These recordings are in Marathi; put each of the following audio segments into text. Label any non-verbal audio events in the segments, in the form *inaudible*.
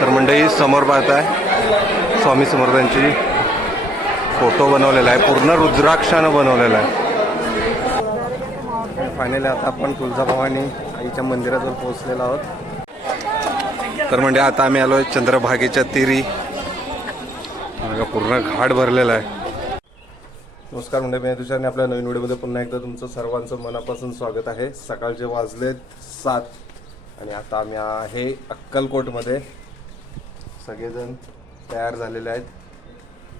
तर मंडळी समोर पाहताय स्वामी समर्थांची फोटो बनवलेला आहे. पूर्ण रुद्राक्षानं बनवलेला आहे. फायनली आता आपण तुळजाभवानी आईच्या मंदिराजवळ पोहोचलेलो आहोत. तर म्हणजे आता आम्ही आलो आहे चंद्रभागेच्या तिरी. बघा, पूर्ण घाट भरलेला आहे. नमस्कार म्हणजे मी तुझ्याने आपल्या नवीन व्हिडिओमध्ये पुन्हा एकदा तुमचं सर्वांचं मनापासून स्वागत आहे. सकाळचे वाजलेत सात आणि आता आम्ही आहे अक्कलकोटमध्ये. सगळेजण तयार झालेले आहेत.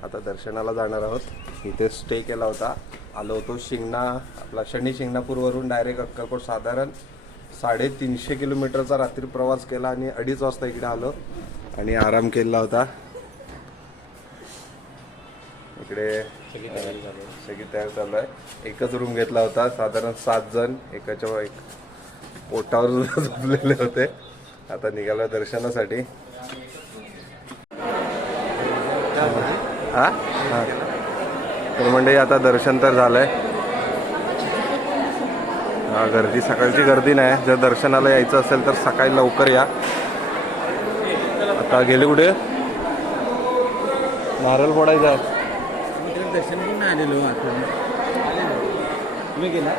आता दर्शनाला जाणार आहोत. इथे स्टे केला होता. आलो होतो शिंगणा आपला शनी शिंगणापूरवरून डायरेक्ट अक्कलकोट साधारण साडेतीनशे किलोमीटरचा रात्री प्रवास केला आणि अडीच वाजता इकडे आलो आणि आराम केला होता. इकडे सगळी तयार चालू आहे. एकच रूम घेतला होता. साधारण सात जण एकाच्या एक पोटावर *laughs* झोपलेले होते. आता निघालो दर्शनासाठी. हा? हां तर म्हणजे आता दर्शन तर झालंय. हा, गर्दी सकाळची गर्दी नाही. जर दर्शनाला यायचं असेल तर सकाळी लवकर या. आता गेले कुठे? नारळ फोडायचा. आहे दर्शन पण नाही आलेलो तुम्ही गेला?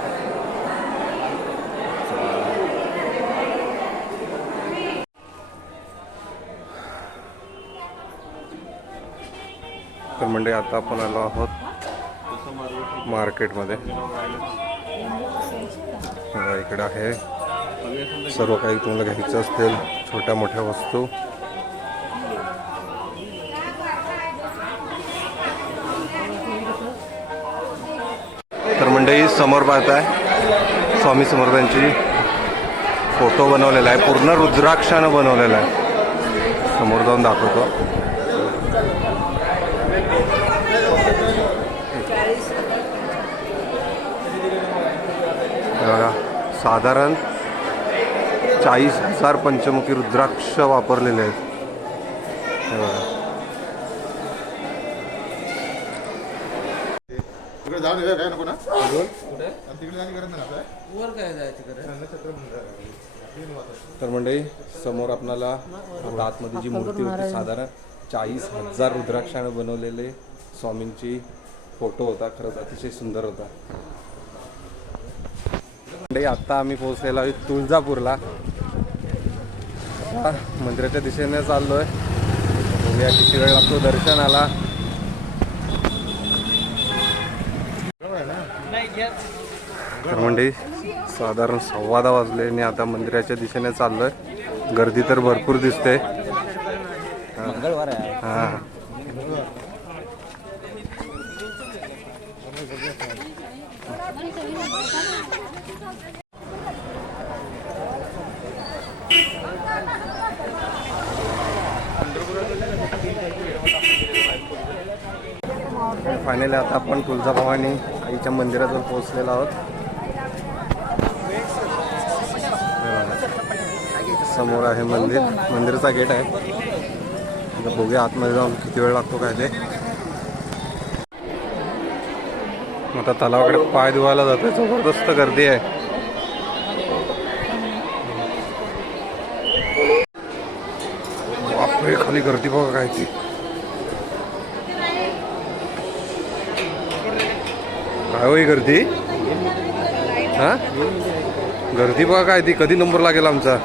तर म्हणजे आता आपण आलो आहोत मार्केटमध्ये. इकडं इकडे आहे. सर्व काही तुम्हाला घ्यायचं असतील छोट्या मोठ्या वस्तू. तर मंडळी समोर पाहताय स्वामी समर्थांची फोटो बनवलेला आहे. पूर्ण रुद्राक्षानं बनवलेला आहे. समोर जाऊन दाखवतो हे बघा साधारण चाळीस हजार पंचमुखी रुद्राक्ष वापरलेले आहेत. हे बघा. तर मंडळी समोर आपणाला आता आतमध्ये जी मूर्ती होती साधारण चाळीस हजार रुद्राक्षानं बनवलेले स्वामींची फोटो होता खरंच अतिशय सुंदर होता. मंडळी आता आम्ही पोहोचलेलो आहे तुळजापूरला. मंदिराच्या दिशेने चाललोय. बघूया किती वेळ लागतो दर्शनाला. तर मंडळी साधारण सव्वा दहा वाजले आणि आता मंदिराच्या दिशेने चाललोय. गर्दी तर भरपूर दिसते. आहे. हा. फायनली आता आपण तुळजाभवानी आईच्या मंदिराजवळ पोहोचलेलो आहोत. समोर आहे मंदिर. मंदिराचा गेट आहे. आता बघूया आतमध्ये जाऊन किती वेळ लागतो काय ते. आता तलावाकडे पाय धुवायला जातोय. जबरदस्त गर्दी आहे. बापरे गर्दी बघा काय ती. काय होई गर्दी? हा? गर्दी बघा काय ती कधी नंबर लागेल आमचा?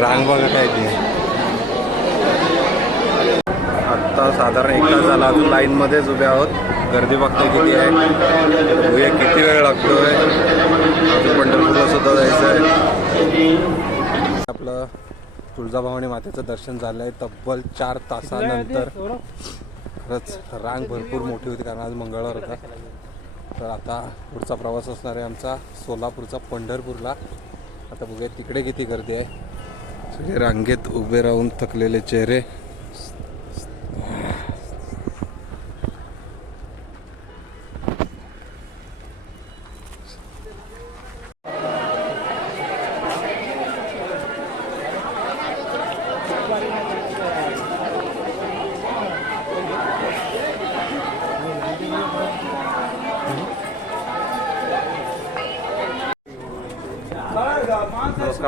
रांग बघा काय ती. आता साधारण एक तास झाला अजून लाईन मध्येच उभे आहोत. गर्दी बघताय किती आहे. बघूया किती वेळ लागतोय. अजून पंढरपूरला सुद्धा जायचं आहे आपलं तुळजाभवानी मातेचं दर्शन झालं आहे तब्बल चार तासानंतर. खरंच रांग भरपूर मोठी होती कारण आज मंगळवार होता. तर आता पुढचा प्रवास असणार आहे आमचा सोलापूरचा पंढरपूरला. आता बघूया तिकडे किती गर्दी आहे. सगळे रांगेत उभे राहून थकलेले चेहरे.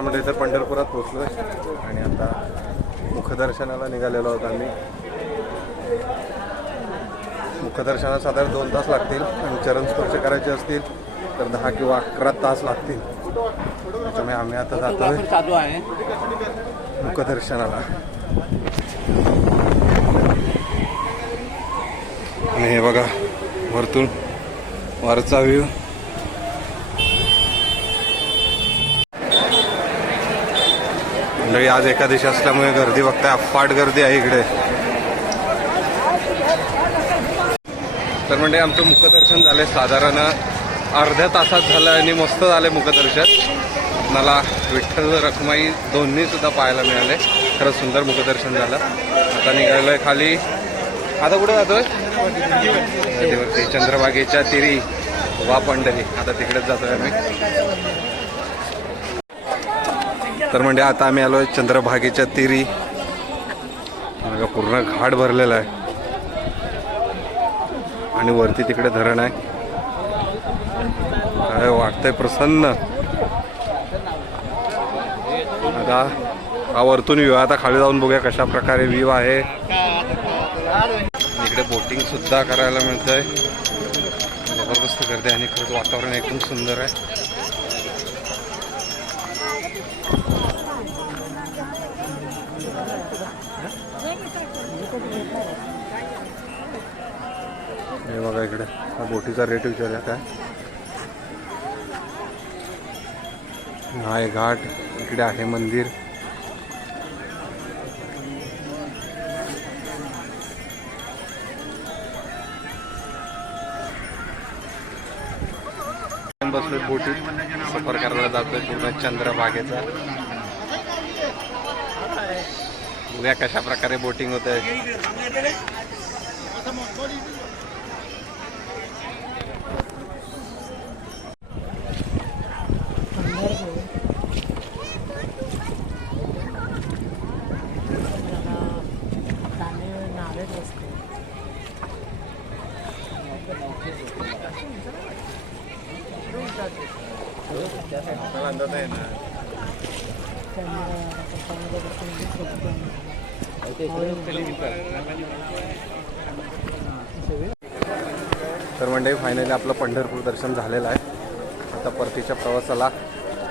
म्हणजे इथं पंढरपुरात पोहोचलो आणि आता मुखदर्शनाला निघालेलो आहोत आम्ही. मुखदर्शनाला साधारण दोन तास लागतील आणि चरणस्पर्श करायचे असतील तर दहा किंवा अकरा तास लागतील. त्याच्यामुळे आम्ही आता चालू आहे. मुखदर्शनाला. आणि हे बघा वरतून वरचा व्ह्यू मंडळी आज एकादशी असल्यामुळे गर्दी बघताय अफाट गर्दी आहे इकडे. तर म्हणजे आमचं मुखदर्शन झाले साधारण अर्ध्या तासात झालं आणि मस्त झाले मुखदर्शन. मला विठ्ठल रखमाई दोन्ही सुद्धा पाहायला मिळाले. खरंच सुंदर मुखदर्शन झालं. आता निघालोय खाली. आता कुठे जातोय? नदीवरती. चंद्रभागेच्या तिरी वा पंढरी. आता तिकडेच जातोय आम्ही. तर म्हणजे आता आम्ही आलोय चंद्रभागेच्या तिरी. बघा पूर्ण घाट भरलेला आहे. आणि वरती तिकडे धरण आहे. काय वाटतंय प्रसन्न. आता हा वरतून व्ह्यू आता खाली जाऊन बघूया कशा प्रकारे व्ह्यू आहे. इकडे बोटिंग सुद्धा करायला मिळतंय. जबरदस्त गर्दी आहे आणि खरंच वातावरण एकदम सुंदर आहे. हे बघा इकडे. हा बोटीचा रेट विचारूया काय. हा आहे घाट इकडे आहे मंदिर. बसलो बोटीत. सफर करायला जातोय पूर्ण चंद्रभागेचा. उद्या कशा प्रकारे बोटिंग होत आहे तर म्हणजे फायनली आपलं पंढरपूर दर्शन झालेलं आहे. आता परतीच्या प्रवासाला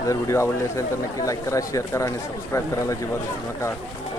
जर व्हिडिओ आवडले असेल तर नक्की लाईक करा शेअर करा आणि सबस्क्राईब करायला जीवा विसरू नका.